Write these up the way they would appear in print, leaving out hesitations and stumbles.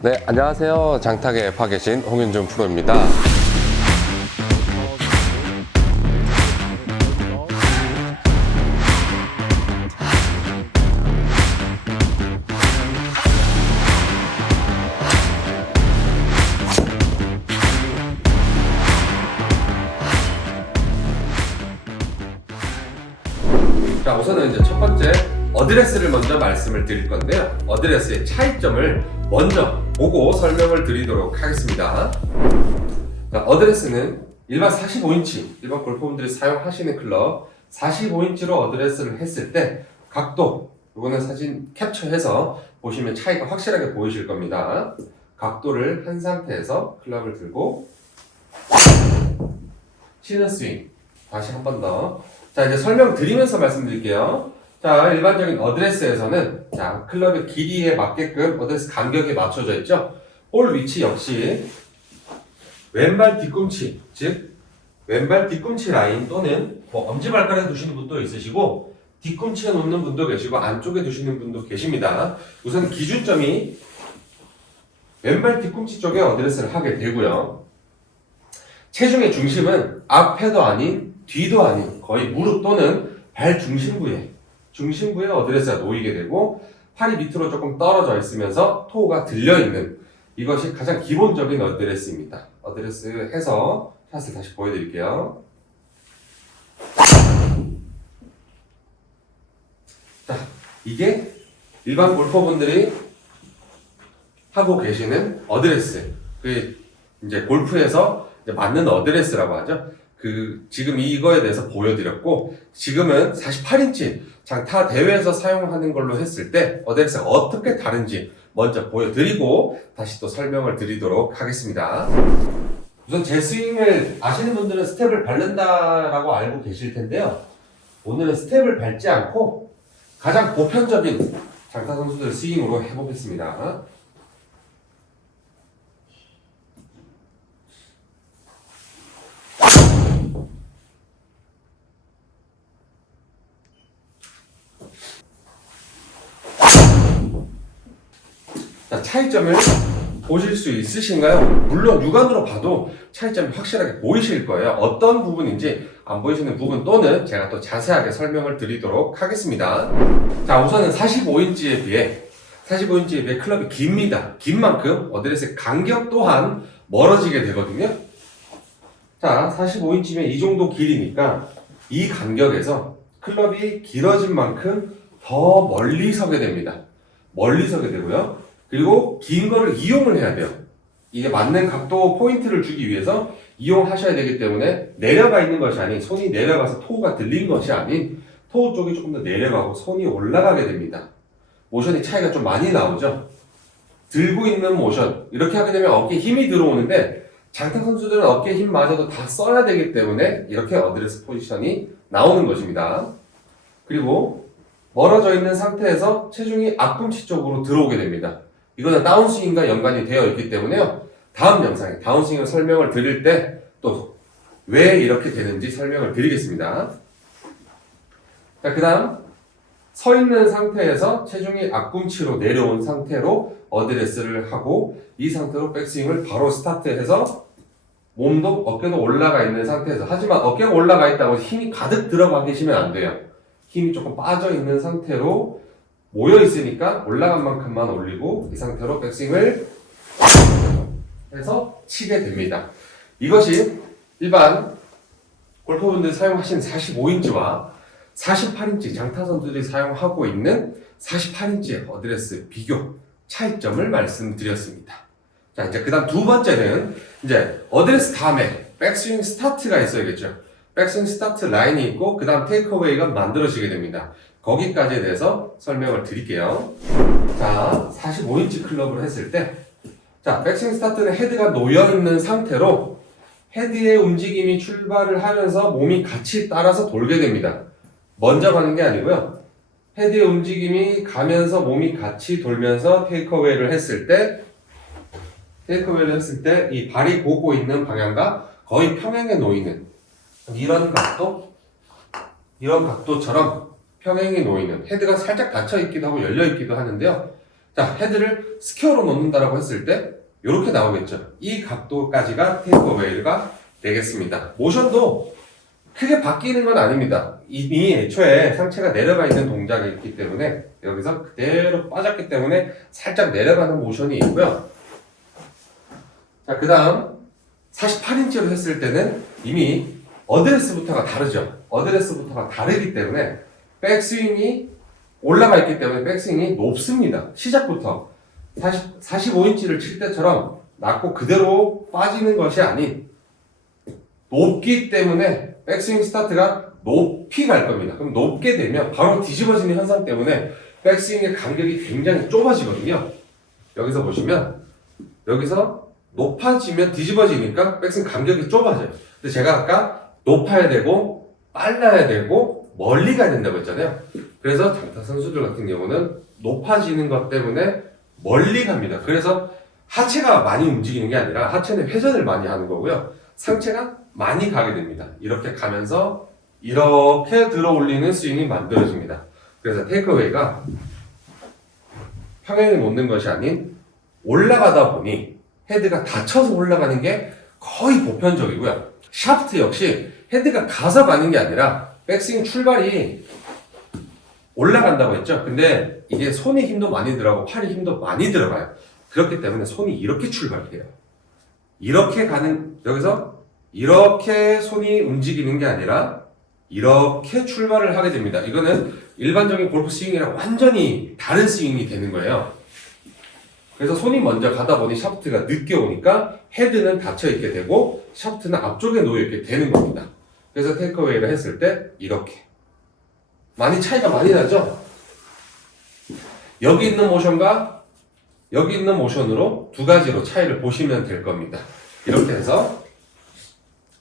네, 안녕하세요. 장타계 파 계신 홍윤준 프로입니다. 자, 우선은 이제 첫 번째 어드레스를 먼저 말씀을 드릴 건데요. 어드레스의 차이점을 먼저 보고 설명을 드리도록 하겠습니다. 자, 어드레스는 일반 45인치, 일반 골퍼분들이 사용하시는 클럽 45인치로 어드레스를 했을 때 각도, 이거는 사진 캡처해서 보시면 차이가 확실하게 보이실 겁니다. 각도를 한 상태에서 클럽을 들고 치는 스윙. 다시 한 번 더. 자, 이제 설명 드리면서 말씀드릴게요. 자, 일반적인 어드레스에서는 자, 클럽의 길이에 맞게끔 어드레스 간격이 맞춰져 있죠. 볼 위치 역시 왼발 뒤꿈치, 즉 왼발 뒤꿈치 라인 또는 엄지발가락에 두시는 분도 있으시고 뒤꿈치에 놓는 분도 계시고 안쪽에 두시는 분도 계십니다. 우선 기준점이 왼발 뒤꿈치 쪽에 어드레스를 하게 되고요. 체중의 중심은 앞에도 아닌 뒤도 아닌 거의 무릎 또는 발 중심부에 어드레스가 놓이게 되고 팔이 밑으로 조금 떨어져 있으면서 토우가 들려있는 이것이 가장 기본적인 어드레스입니다. 어드레스 해서 샷을 다시 보여드릴게요. 자, 이게 일반 골퍼분들이 하고 계시는 어드레스. 그 이제 골프에서 이제 맞는 어드레스라고 하죠. 지금 이거에 대해서 보여드렸고, 지금은 48인치 장타 대회에서 사용하는 걸로 했을 때 어드레스가 어떻게 다른지 먼저 보여드리고 다시 또 설명을 드리도록 하겠습니다. 우선 제 스윙을 아시는 분들은 스텝을 밟는다라고 알고 계실 텐데요. 오늘은 스텝을 밟지 않고 가장 보편적인 장타 선수들 스윙으로 해보겠습니다. 자, 차이점을 보실 수 있으신가요? 물론 육안으로 봐도 차이점이 확실하게 보이실 거예요. 어떤 부분인지 안 보이시는 부분 또는 제가 또 자세하게 설명을 드리도록 하겠습니다. 자, 우선은 45인치에 비해 클럽이 깁니다. 긴 만큼 어드레스의 간격 또한 멀어지게 되거든요. 자, 45인치면 이 정도 길이니까 이 간격에서 클럽이 길어진 만큼 더 멀리 서게 됩니다. 멀리 서게 되고요. 그리고 긴 거를 이용을 해야 돼요. 이게 맞는 각도 포인트를 주기 위해서 이용하셔야 되기 때문에 내려가 있는 것이 아닌 손이 내려가서 토우가 들린 것이 아닌 토우 쪽이 조금 더 내려가고 손이 올라가게 됩니다. 모션이 차이가 좀 많이 나오죠. 들고 있는 모션 이렇게 하게 되면 어깨에 힘이 들어오는데 장타 선수들은 어깨 힘마저도 다 써야 되기 때문에 이렇게 어드레스 포지션이 나오는 것입니다. 그리고 멀어져 있는 상태에서 체중이 앞꿈치 쪽으로 들어오게 됩니다. 이거는 다운스윙과 연관이 되어 있기 때문에요. 다음 영상에 다운스윙을 설명을 드릴 때 또 왜 이렇게 되는지 설명을 드리겠습니다. 자, 그 다음 서 있는 상태에서 체중이 앞꿈치로 내려온 상태로 어드레스를 하고 이 상태로 백스윙을 바로 스타트해서 몸도 어깨도 올라가 있는 상태에서, 하지만 어깨가 올라가 있다고 힘이 가득 들어가 계시면 안 돼요. 힘이 조금 빠져 있는 상태로 모여 있으니까 올라간 만큼만 올리고 이 상태로 백스윙을 해서 치게 됩니다. 이것이 일반 골퍼분들이 사용하시는 45인치와 48인치 장타선들이 사용하고 있는 48인치의 어드레스 비교 차이점을 말씀드렸습니다. 자, 이제 그 다음 두 번째는 이제 어드레스 다음에 백스윙 스타트가 있어야겠죠. 백스윙 스타트 라인이 있고 그 다음 테이크어웨이가 만들어지게 됩니다. 거기까지에 대해서 설명을 드릴게요. 자, 45인치 클럽을 했을 때, 자, 백스윙 스타트는 헤드가 놓여있는 상태로 헤드의 움직임이 출발을 하면서 몸이 같이 따라서 돌게 됩니다. 먼저 가는 게 아니고요. 헤드의 움직임이 가면서 몸이 같이 돌면서 테이크어웨이를 했을 때 이 발이 보고 있는 방향과 거의 평행에 놓이는 이런 각도처럼 평행에 놓이는, 헤드가 살짝 닫혀 있기도 하고 열려 있기도 하는데요. 자, 헤드를 스퀘어로 놓는다라고 했을 때 이렇게 나오겠죠. 이 각도까지가 테이크어웨이가 되겠습니다. 모션도 크게 바뀌는 건 아닙니다. 이미 애초에 상체가 내려가 있는 동작이 있기 때문에 여기서 그대로 빠졌기 때문에 살짝 내려가는 모션이 있고요. 자, 그 다음 48인치로 했을 때는 이미 어드레스부터가 다르죠. 어드레스부터가 다르기 때문에 백스윙이 올라가 있기 때문에 백스윙이 높습니다. 시작부터 45인치를 칠 때처럼 낮고 그대로 빠지는 것이 아닌 높기 때문에 백스윙 스타트가 높이 갈 겁니다. 그럼 높게 되면 바로 뒤집어지는 현상 때문에 백스윙의 간격이 굉장히 좁아지거든요. 여기서 보시면 여기서 높아지면 뒤집어지니까 백스윙 간격이 좁아져요. 근데 제가 아까 높아야 되고 빨라야 되고 멀리 가야 된다고 했잖아요. 그래서 장타 선수들 같은 경우는 높아지는 것 때문에 멀리 갑니다. 그래서 하체가 많이 움직이는 게 아니라 하체는 회전을 많이 하는 거고요. 상체가 많이 가게 됩니다. 이렇게 가면서 이렇게 들어 올리는 스윙이 만들어집니다. 그래서 테이크어웨이가 평행에 놓는 것이 아닌 올라가다 보니 헤드가 닫혀서 올라가는 게 거의 보편적이고요. 샤프트 역시 헤드가 가서 가는 게 아니라 백스윙 출발이 올라간다고 했죠. 근데 이게 손에 힘도 많이 들어가고 팔에 힘도 많이 들어가요. 그렇기 때문에 손이 이렇게 출발해요. 이렇게 가는, 여기서 이렇게 손이 움직이는 게 아니라 이렇게 출발을 하게 됩니다. 이거는 일반적인 골프 스윙이랑 완전히 다른 스윙이 되는 거예요. 그래서 손이 먼저 가다 보니 샤프트가 늦게 오니까 헤드는 닫혀 있게 되고 샤프트는 앞쪽에 놓여 있게 되는 겁니다. 그래서 테이크어웨이를 했을 때 이렇게 많이 차이가 많이 나죠? 여기 있는 모션과 여기 있는 모션으로 두 가지로 차이를 보시면 될 겁니다. 이렇게 해서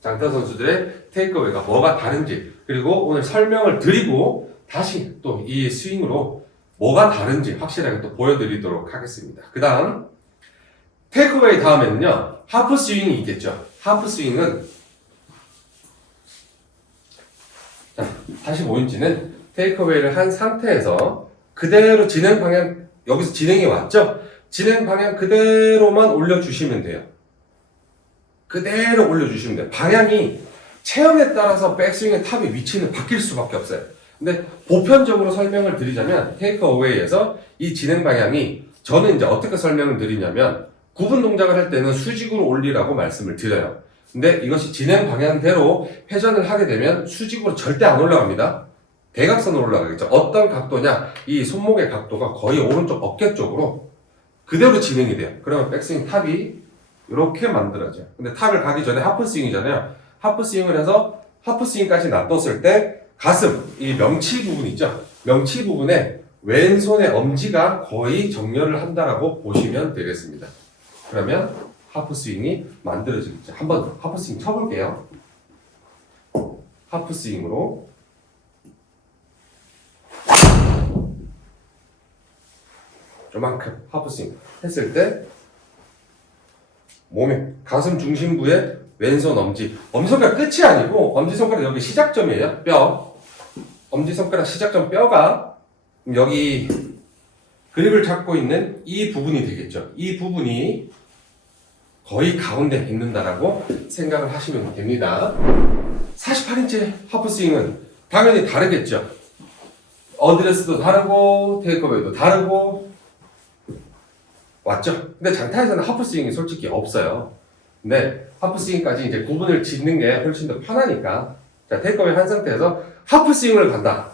장타 선수들의 테이크어웨이가 뭐가 다른지, 그리고 오늘 설명을 드리고 다시 또 이 스윙으로 뭐가 다른지 확실하게 또 보여드리도록 하겠습니다. 그 다음 테이크어웨이 다음에는요, 하프 스윙이 있겠죠. 하프 스윙은 자, 45인치는 테이크어웨이를 한 상태에서 그대로 진행 방향, 여기서 진행이 왔죠? 진행 방향 그대로만 올려주시면 돼요. 그대로 올려주시면 돼요. 방향이 체형에 따라서 백스윙의 탑의 위치는 바뀔 수밖에 없어요. 근데 보편적으로 설명을 드리자면 테이크어웨이에서 이 진행 방향이 저는 이제 어떻게 설명을 드리냐면 구분 동작을 할 때는 수직으로 올리라고 말씀을 드려요. 근데 이것이 진행 방향대로 회전을 하게 되면 수직으로 절대 안 올라갑니다. 대각선으로 올라가겠죠. 어떤 각도냐? 이 손목의 각도가 거의 오른쪽 어깨 쪽으로 그대로 진행이 돼요. 그러면 백스윙 탑이 이렇게 만들어져요. 근데 탑을 가기 전에 하프스윙이잖아요. 하프스윙을 해서 하프스윙까지 놔뒀을 때 가슴, 이 명치 부분 있죠? 명치 부분에 왼손의 엄지가 거의 정렬을 한다라고 보시면 되겠습니다. 그러면 하프스윙이 만들어지겠죠. 한번 하프스윙 쳐볼게요. 하프스윙으로 요만큼 하프스윙 했을 때 몸의 가슴 중심부에 왼손 엄지손가락 끝이 아니고 엄지손가락 여기 시작점이에요. 뼈, 엄지손가락 시작점 뼈가 여기 그립을 잡고 있는 이 부분이 되겠죠. 이 부분이 거의 가운데 있는다라고 생각을 하시면 됩니다. 48인치 하프스윙은 당연히 다르겠죠. 어드레스도 다르고 테이크어웨이도 다르고 맞죠? 근데 장타에서는 하프스윙이 솔직히 없어요. 근데 하프스윙까지 이제 구분을 짓는 게 훨씬 더 편하니까 자, 테이크어웨이 한 상태에서 하프스윙을 간다.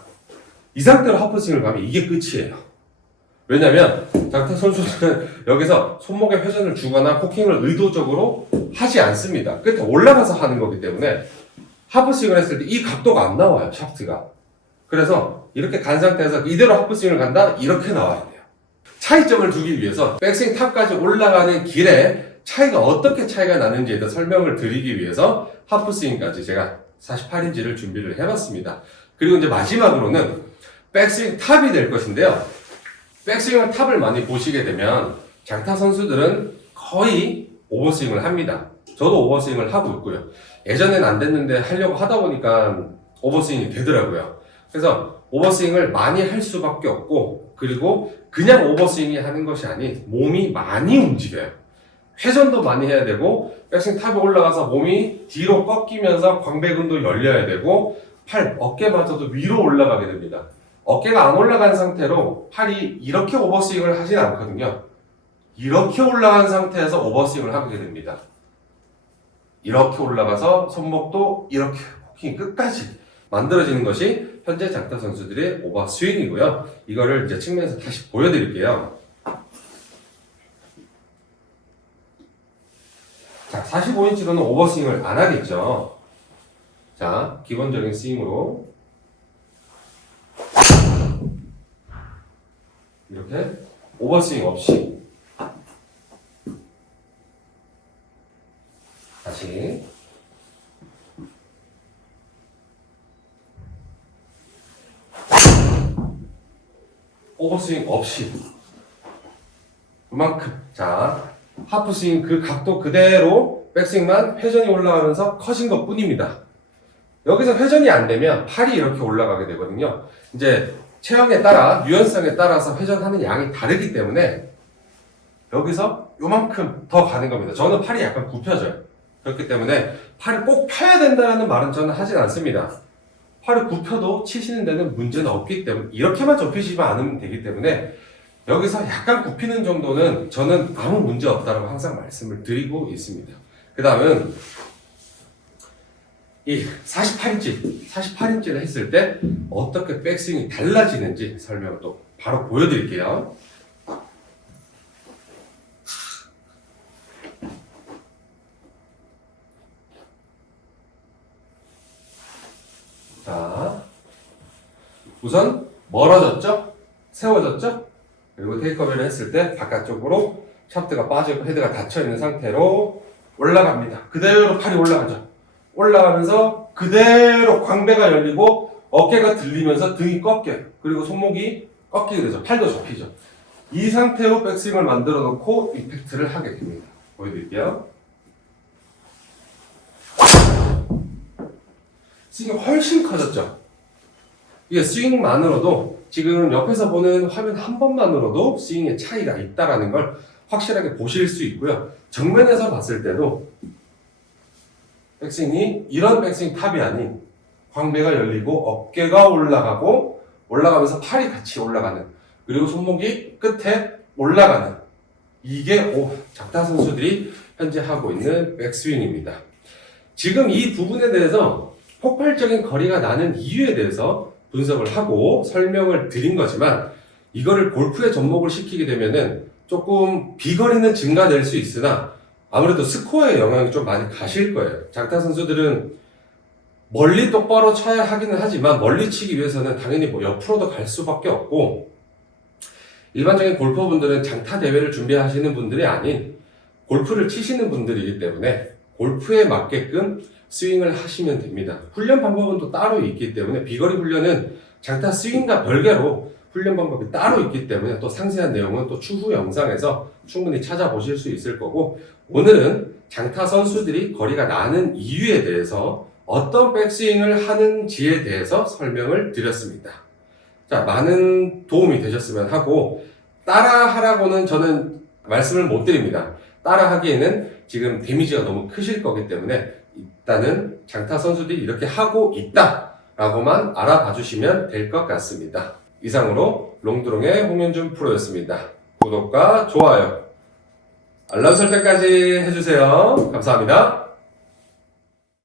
이 상태로 하프스윙을 가면 이게 끝이에요. 왜냐면 장타 선수들은 여기서 손목에 회전을 주거나 코킹을 의도적으로 하지 않습니다. 끝에 올라가서 하는 거기 때문에 하프스윙을 했을 때 이 각도가 안 나와요. 샤프트가. 그래서 이렇게 간 상태에서 이대로 하프스윙을 간다? 이렇게 나와야 돼요. 차이점을 두기 위해서 백스윙 탑까지 올라가는 길에 차이가 어떻게 차이가 나는지에 대해 설명을 드리기 위해서 하프스윙까지 제가 48인치를 준비를 해봤습니다. 그리고 이제 마지막으로는 백스윙 탑이 될 것인데요. 백스윙 탑을 많이 보시게 되면 장타 선수들은 거의 오버스윙을 합니다. 저도 오버스윙을 하고 있고요. 예전엔 안 됐는데 하려고 하다 보니까 오버스윙이 되더라고요. 그래서 오버스윙을 많이 할 수밖에 없고, 그리고 그냥 오버스윙이 하는 것이 아닌 몸이 많이 움직여요. 회전도 많이 해야 되고, 백스윙 탑에 올라가서 몸이 뒤로 꺾이면서 광배근도 열려야 되고, 팔, 어깨마저도 위로 올라가게 됩니다. 어깨가 안 올라간 상태로 팔이 이렇게 오버스윙을 하진 않거든요. 이렇게 올라간 상태에서 오버스윙을 하게 됩니다. 이렇게 올라가서 손목도 이렇게 코킹 끝까지 만들어지는 것이 현재 장타 선수들의 오버스윙이고요. 이거를 이제 측면에서 다시 보여드릴게요. 자, 45인치로는 오버스윙을 안 하겠죠. 자, 기본적인 스윙으로 이렇게 오버스윙 없이 다시 오버스윙 없이 그만큼. 자, 하프스윙 그 각도 그대로 백스윙만 회전이 올라가면서 커진 것 뿐입니다. 여기서 회전이 안 되면 팔이 이렇게 올라가게 되거든요. 이제 체형에 따라, 유연성에 따라서 회전하는 양이 다르기 때문에 여기서 요만큼 더 가는 겁니다. 저는 팔이 약간 굽혀져요. 그렇기 때문에 팔을 꼭 펴야 된다는 말은 저는 하진 않습니다. 팔을 굽혀도 치시는 데는 문제는 없기 때문에, 이렇게만 접히지만 않으면 되기 때문에 여기서 약간 굽히는 정도는 저는 아무 문제 없다고 항상 말씀을 드리고 있습니다. 그 다음은 이 48인치를 했을 때 어떻게 백스윙이 달라지는지 설명을 또 바로 보여드릴게요. 자, 우선 멀어졌죠? 세워졌죠? 그리고 테이크어웨이를 했을 때 바깥쪽으로 샤프트가 빠지고 헤드가 닫혀있는 상태로 올라갑니다. 그대로 팔이 올라가죠. 올라가면서 그대로 광배가 열리고 어깨가 들리면서 등이 꺾여요. 그리고 손목이 꺾이게 되죠. 팔도 접히죠. 이 상태로 백스윙을 만들어 놓고 임팩트를 하게 됩니다. 보여드릴게요. 스윙이 훨씬 커졌죠. 이게 스윙만으로도 지금 옆에서 보는 화면 한 번만으로도 스윙의 차이가 있다라는 걸 확실하게 보실 수 있고요. 정면에서 봤을 때도 백스윙이 이런 백스윙 탑이 아닌 광배가 열리고 어깨가 올라가고 올라가면서 팔이 같이 올라가는, 그리고 손목이 끝에 올라가는, 이게 장타 선수들이 현재 하고 있는 백스윙입니다. 지금 이 부분에 대해서 폭발적인 거리가 나는 이유에 대해서 분석을 하고 설명을 드린 거지만, 이거를 골프에 접목을 시키게 되면은 조금 비거리는 증가될 수 있으나 아무래도 스코어에 영향이 좀 많이 가실 거예요. 장타 선수들은 멀리 똑바로 쳐야 하기는 하지만 멀리 치기 위해서는 당연히 뭐 옆으로도 갈 수밖에 없고, 일반적인 골퍼분들은 장타 대회를 준비하시는 분들이 아닌 골프를 치시는 분들이기 때문에 골프에 맞게끔 스윙을 하시면 됩니다. 훈련 방법은 또 따로 있기 때문에, 비거리 훈련은 장타 스윙과 별개로 훈련 방법이 따로 있기 때문에 또 상세한 내용은 또 추후 영상에서 충분히 찾아보실 수 있을 거고, 오늘은 장타 선수들이 거리가 나는 이유에 대해서 어떤 백스윙을 하는지에 대해서 설명을 드렸습니다. 자, 많은 도움이 되셨으면 하고, 따라하라고는 저는 말씀을 못 드립니다. 따라하기에는 지금 데미지가 너무 크실 거기 때문에 일단은 장타 선수들이 이렇게 하고 있다 라고만 알아봐 주시면 될 것 같습니다. 이상으로 롱드롱의 홍현준 프로였습니다. 구독과 좋아요, 알람 설정까지 해주세요. 감사합니다.